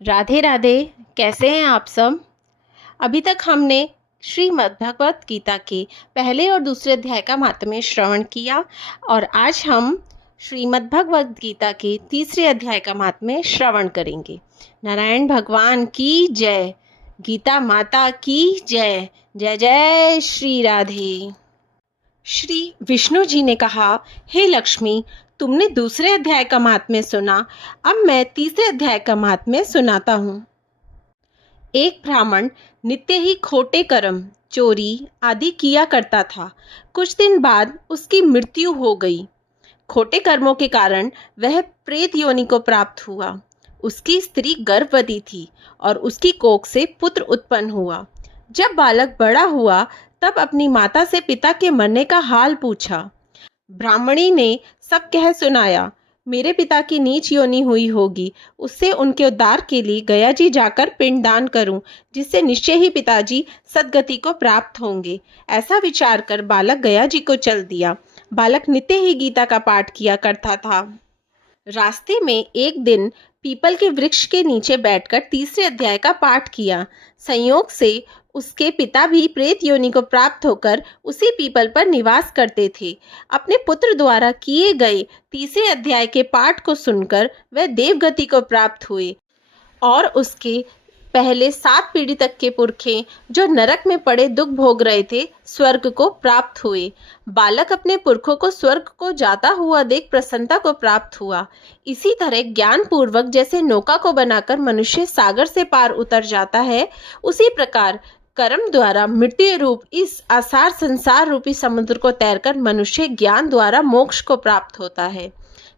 राधे राधे। कैसे हैं आप सब। अभी तक हमने श्रीमद् भगवत गीता के पहले और दूसरे अध्याय का महात्म्य श्रवण किया और आज हम श्रीमद् भगवत गीता के तीसरे अध्याय का महात्म्य श्रवण करेंगे। नारायण भगवान की जय, गीता माता की जय। जय जय श्री राधे। श्री विष्णु जी ने कहा, हे लक्ष्मी, तुमने दूसरे अध्याय का महात्म्य सुना, अब मैं तीसरे अध्याय का महात्म्य सुनाता हूँ। एक ब्राह्मण नित्य ही खोटे कर्म, चोरी आदि किया करता था। कुछ दिन बाद उसकी मृत्यु हो गई। खोटे कर्मों के कारण वह प्रेत योनि को प्राप्त हुआ। उसकी स्त्री गर्भवती थी और उसकी कोख से पुत्र उत्पन्न हुआ। जब बालक बड़ा हुआ तब अपनी माता से पिता के मरने का हाल पूछा। ब्राह्मणी ने सब कह सुनाया। मेरे पिता की नीच योनि हुई होगी, उससे उनके उद्धार के लिए गया जी जाकर पिंडदान करूं, जिससे निश्चय ही पिताजी सद्गति को प्राप्त होंगे। ऐसा विचार कर बालक गया जी को चल दिया। बालक नित्य ही गीता का पाठ किया करता था। रास्ते में एक दिन पीपल के वृक्ष के नीचे बैठकर तीसरे अध्याय का पाठ किया। संयोग से उसके पिता भी प्रेत योनि को प्राप्त होकर उसी पीपल पर निवास करते थे। अपने पुत्र द्वारा किए गए तीसरे अध्याय के पाठ को सुनकर वह देवगति को प्राप्त हुए और उसके पहले 7 पीढ़ी तक के पुरखे जो नरक में पड़े दुख भोग रहे थे, स्वर्ग को प्राप्त हुए। बालक अपने पुरखों को स्वर्ग को जाता हुआ देख प्रसन्नता को प्राप्त हुआ। इसी तरह ज्ञान पूर्वक जैसे नौका को बनाकर मनुष्य सागर से पार उतर जाता है, उसी प्रकार कर्म द्वारा मृत्यु रूप इस आसार संसार रूपी समुद्र को तैरकर मनुष्य ज्ञान द्वारा मोक्ष को प्राप्त होता है।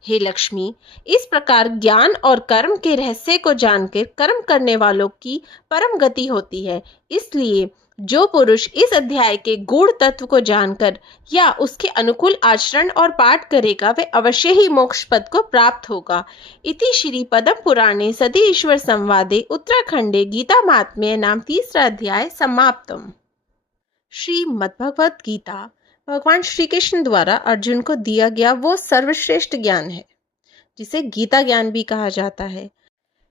हे लक्ष्मी, इस प्रकार ज्ञान और कर्म के रहस्य को जानकर कर्म करने वालों की परम गति होती है। इसलिए जो पुरुष इस अध्याय के गूढ़ तत्व को जानकर या उसके अनुकूल आचरण और पाठ करेगा, वह अवश्य ही मोक्ष पद को प्राप्त होगा। इति श्री पद्म पुराणे सती ईश्वर संवादे उत्तराखंडे गीता महात्म्ये नाम तीसरा अध्याय समाप्तम। श्रीमद्भगवत गीता भगवान श्री कृष्ण द्वारा अर्जुन को दिया गया वो सर्वश्रेष्ठ ज्ञान है, जिसे गीता ज्ञान भी कहा जाता है।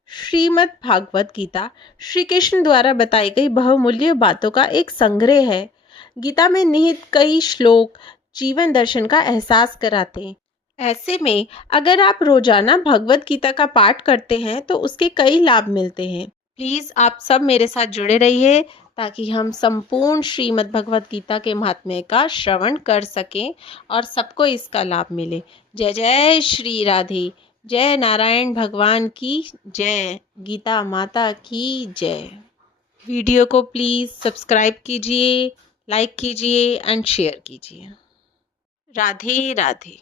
श्रीमद् भागवत गीता श्री कृष्ण द्वारा बताई गई बहुमूल्य बातों का एक संग्रह है। गीता में निहित कई श्लोक जीवन दर्शन का एहसास कराते हैं। ऐसे में अगर आप रोजाना भगवत गीता का पाठ करते हैं तो उसके कई लाभ मिलते हैं। प्लीज़ आप सब मेरे साथ जुड़े रहिए ताकि हम संपूर्ण श्रीमद् भगवत गीता के महात्म्य का श्रवण कर सकें और सबको इसका लाभ मिले। जय जय श्री राधे। जय नारायण भगवान की जय, गीता माता की जय। वीडियो को प्लीज़ सब्सक्राइब कीजिए, लाइक कीजिए एंड शेयर कीजिए। राधे राधे।